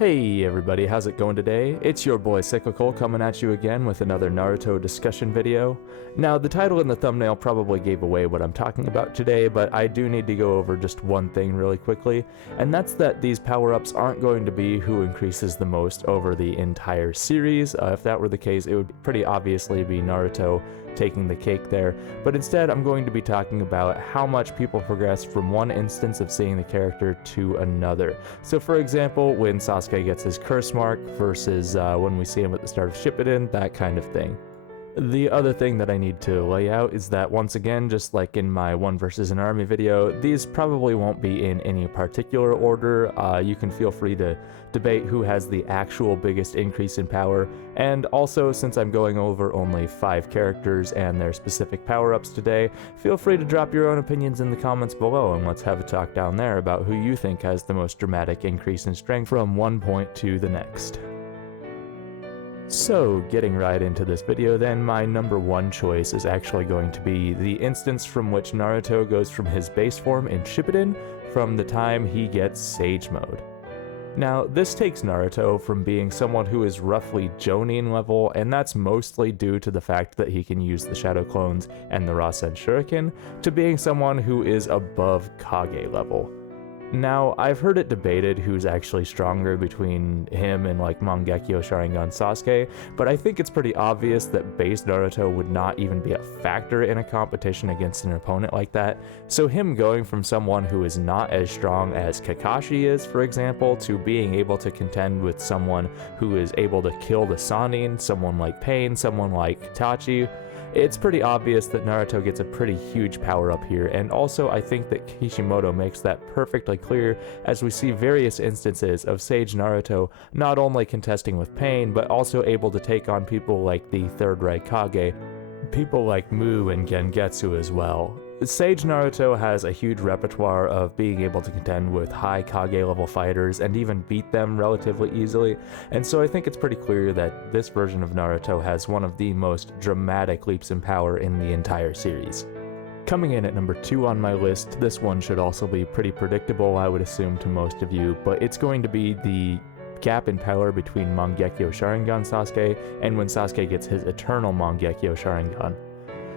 Hey everybody, how's it going today? It's your boy Cyclical coming at you again with another Naruto discussion video. Now, the title and the thumbnail probably gave away what I'm talking about today, but I do need to go over just one thing really quickly, and that's that these power-ups aren't going to be who increases the most over the entire series. If that were the case, it would pretty obviously be Naruto taking the cake there, but instead I'm going to be talking about how much people progress from one instance of seeing the character to another. So for example, when Sasuke gets his curse mark versus when we see him at the start of Shippuden, that kind of thing. The other thing that I need to lay out is that once again, just like in my one versus an army video, these probably won't be in any particular order. You can feel free to debate who has the actual biggest increase in power, and also since I'm going over only 5 characters and their specific power-ups today, feel free to drop your own opinions in the comments below and let's have a talk down there about who you think has the most dramatic increase in strength from one point to the next. So, getting right into this video then, my number one choice is actually going to be the instance from which Naruto goes from his base form in Shippuden from the time he gets Sage Mode. Now, this takes Naruto from being someone who is roughly Jonin level, and that's mostly due to the fact that he can use the Shadow Clones and the Rasen Shuriken, to being someone who is above Kage level. Now, I've heard it debated who's actually stronger between him and like Mangekyo Sharingan Sasuke, but I think it's pretty obvious that base Naruto would not even be a factor in a competition against an opponent like that, so him going from someone who is not as strong as Kakashi is, for example, to being able to contend with someone who is able to kill the Sannin, someone like Pain, someone like Itachi, it's pretty obvious that Naruto gets a pretty huge power up here, and also I think that Kishimoto makes that perfectly clear as we see various instances of Sage Naruto not only contesting with Pain, but also able to take on people like the Third Raikage, people like Mu and Gengetsu as well. Sage Naruto has a huge repertoire of being able to contend with high Kage level fighters and even beat them relatively easily, and so I think it's pretty clear that this version of Naruto has one of the most dramatic leaps in power in the entire series. Coming in at number 2 on my list, this one should also be pretty predictable, I would assume, to most of you, but it's going to be the gap in power between Mangekyo Sharingan Sasuke and when Sasuke gets his eternal Mangekyo Sharingan.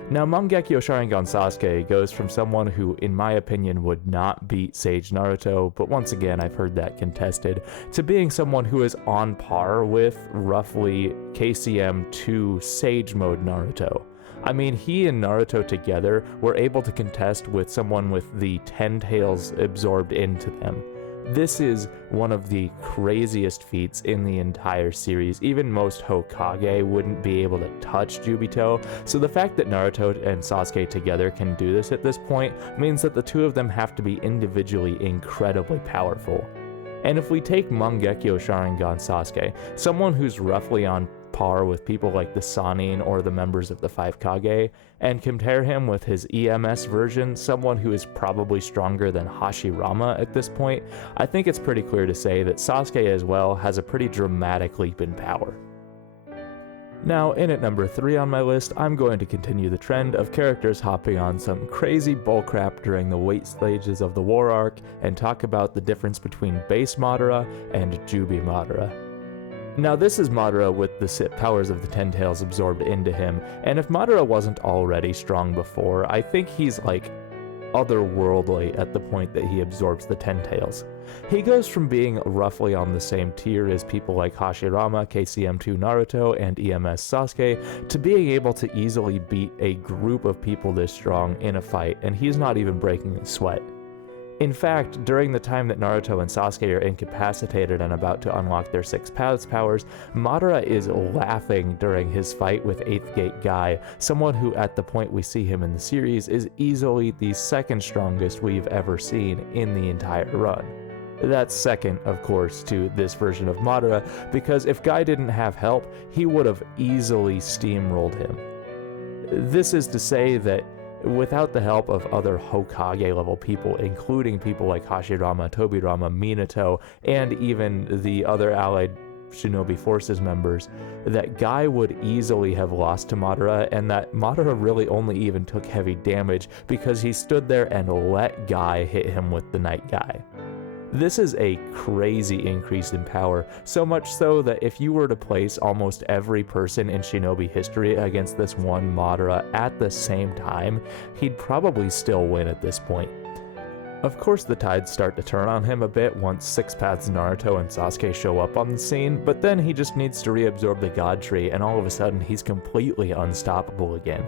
Now, Mangekyo Sharingan Sasuke goes from someone who, in my opinion, would not beat Sage Naruto, but once again, I've heard that contested, to being someone who is on par with, roughly, KCM to Sage Mode Naruto. I mean, he and Naruto together were able to contest with someone with the 10 tails absorbed into them. This is one of the craziest feats in the entire series. Even most Hokage wouldn't be able to touch Jubito, so the fact that Naruto and Sasuke together can do this at this point means that the two of them have to be individually incredibly powerful. And if we take Mangekyo Sharingan Sasuke, someone who's roughly on par with people like the Sannin or the members of the 5 Kage, and compare him with his EMS version, someone who is probably stronger than Hashirama at this point, I think it's pretty clear to say that Sasuke as well has a pretty dramatic leap in power. Now, in at number 3 on my list, I'm going to continue the trend of characters hopping on some crazy bullcrap during the late stages of the war arc and talk about the difference between base Madara and Jubi Madara. Now, this is Madara with the powers of the 10 tails absorbed into him, and if Madara wasn't already strong before, I think he's like otherworldly at the point that he absorbs the 10 tails. He goes from being roughly on the same tier as people like Hashirama, KCM2 Naruto, and EMS Sasuke, to being able to easily beat a group of people this strong in a fight, and he's not even breaking a sweat. In fact, during the time that Naruto and Sasuke are incapacitated and about to unlock their 6 paths powers, Madara is laughing during his fight with 8th Gate Guy, someone who at the point we see him in the series is easily the second strongest we've ever seen in the entire run. That's second, of course, to this version of Madara, because if Guy didn't have help, he would have easily steamrolled him. This is to say that without the help of other Hokage level people, including people like Hashirama, Tobirama, Minato, and even the other allied Shinobi Forces members, that Guy would easily have lost to Madara, and that Madara really only even took heavy damage because he stood there and let Guy hit him with the Night Guy. This is a crazy increase in power, so much so that if you were to place almost every person in shinobi history against this one Madara at the same time, he'd probably still win at this point. Of course the tides start to turn on him a bit once Six Paths Naruto and Sasuke show up on the scene, but then he just needs to reabsorb the God Tree and all of a sudden he's completely unstoppable again.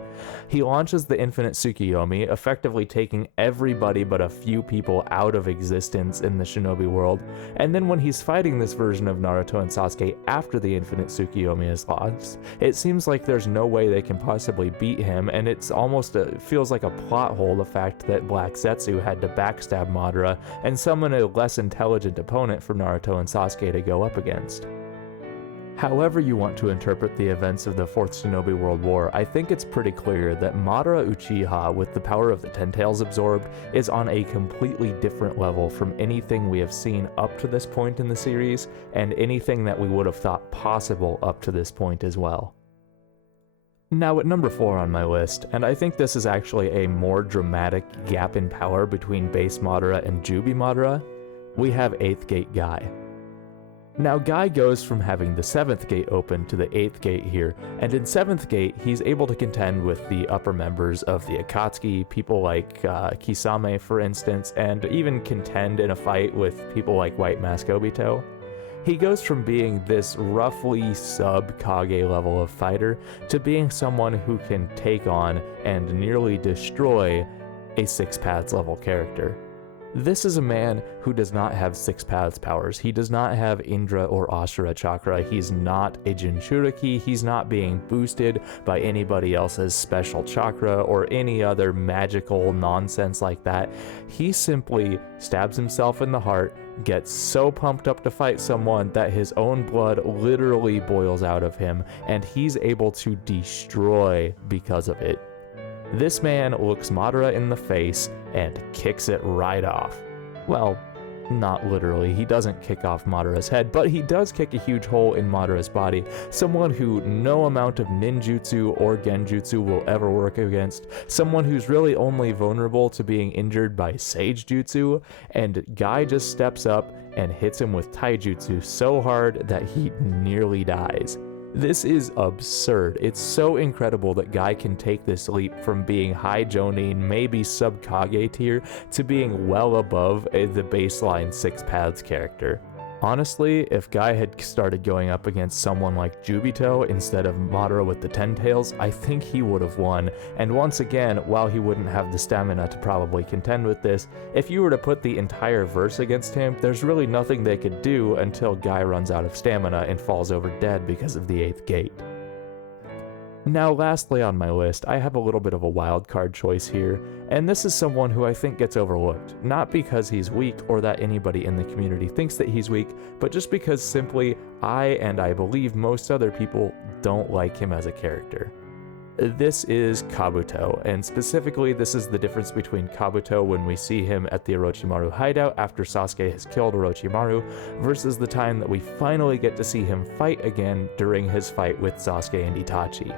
He launches the Infinite Tsukiyomi, effectively taking everybody but a few people out of existence in the shinobi world, and then when he's fighting this version of Naruto and Sasuke after the Infinite Tsukiyomi is lost, it seems like there's no way they can possibly beat him, and it's almost feels like a plot hole, the fact that Black Zetsu had to backstab Madara and summon a less intelligent opponent for Naruto and Sasuke to go up against. However you want to interpret the events of the Fourth Shinobi World War, I think it's pretty clear that Madara Uchiha, with the power of the Ten Tails absorbed, is on a completely different level from anything we have seen up to this point in the series, and anything that we would have thought possible up to this point as well. Now at number 4 on my list, and I think this is actually a more dramatic gap in power between base Madara and Jubi Madara, we have 8th Gate Guy. Now Guy goes from having the 7th gate open to the 8th gate here, and in 7th gate he's able to contend with the upper members of the Akatsuki, people like Kisame for instance, and even contend in a fight with people like White Mask Obito. He goes from being this roughly sub-Kage level of fighter to being someone who can take on and nearly destroy a Six Paths level character. This is a man who does not have Six Paths powers. He does not have Indra or Ashura chakra. He's not a Jinchuriki. He's not being boosted by anybody else's special chakra or any other magical nonsense like that. He simply stabs himself in the heart, gets so pumped up to fight someone that his own blood literally boils out of him, and he's able to destroy because of it. This man looks Madara in the face and kicks it right off. Well, not literally, he doesn't kick off Madara's head, but he does kick a huge hole in Madara's body, someone who no amount of ninjutsu or genjutsu will ever work against, someone who's really only vulnerable to being injured by sage jutsu, and Guy just steps up and hits him with taijutsu so hard that he nearly dies. This is absurd. It's so incredible that Guy can take this leap from being high Jonin, maybe sub-Kage tier, to being well above the baseline Six Paths character. Honestly, if Guy had started going up against someone like Jubito instead of Madara with the Ten Tails, I think he would have won. And once again, while he wouldn't have the stamina to probably contend with this, if you were to put the entire verse against him, there's really nothing they could do until Guy runs out of stamina and falls over dead because of the 8th gate. Now lastly on my list, I have a little bit of a wild card choice here, and this is someone who I think gets overlooked, not because he's weak or that anybody in the community thinks that he's weak, but just because simply I believe most other people don't like him as a character. This is Kabuto, and specifically this is the difference between Kabuto when we see him at the Orochimaru hideout after Sasuke has killed Orochimaru versus the time that we finally get to see him fight again during his fight with Sasuke and Itachi.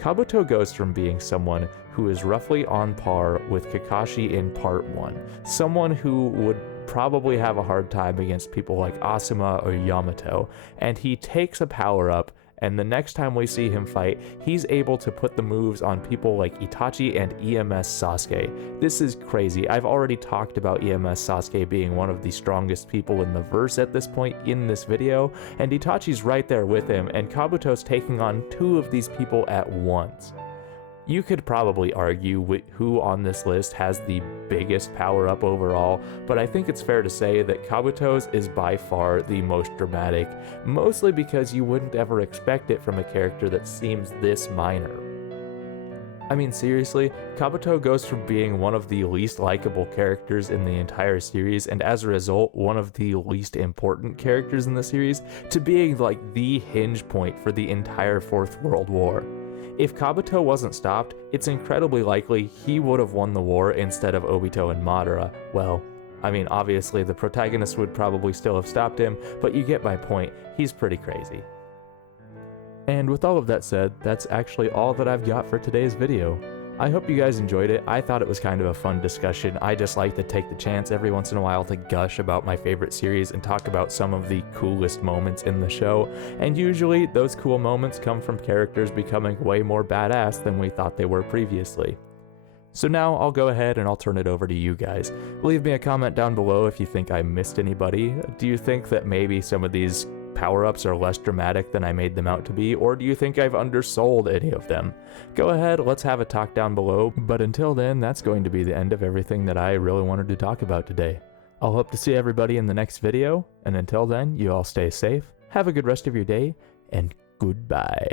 Kabuto goes from being someone who is roughly on par with Kakashi in part 1, someone who would probably have a hard time against people like Asuma or Yamato, and he takes a power up, and the next time we see him fight, he's able to put the moves on people like Itachi and EMS Sasuke. This is crazy. I've already talked about EMS Sasuke being one of the strongest people in the verse at this point in this video, and Itachi's right there with him, and Kabuto's taking on 2 of these people at once. You could probably argue who on this list has the biggest power up overall, but I think it's fair to say that Kabuto's is by far the most dramatic, mostly because you wouldn't ever expect it from a character that seems this minor. I mean seriously, Kabuto goes from being one of the least likable characters in the entire series, and as a result, one of the least important characters in the series, to being like the hinge point for the entire Fourth World War. If Kabuto wasn't stopped, it's incredibly likely he would have won the war instead of Obito and Madara. Well, I mean, obviously the protagonist would probably still have stopped him, but you get my point, he's pretty crazy. And with all of that said, that's actually all that I've got for today's video. I hope you guys enjoyed it. I thought it was kind of a fun discussion. I just like to take the chance every once in a while to gush about my favorite series and talk about some of the coolest moments in the show, and usually those cool moments come from characters becoming way more badass than we thought they were previously. So now I'll go ahead and I'll turn it over to you guys. Leave me a comment down below if you think I missed anybody. Do you think that maybe some of these power-ups are less dramatic than I made them out to be, or do you think I've undersold any of them? Go ahead, let's have a talk down below, but until then, that's going to be the end of everything that I really wanted to talk about today. I'll hope to see everybody in the next video, and until then, you all stay safe, have a good rest of your day, and goodbye.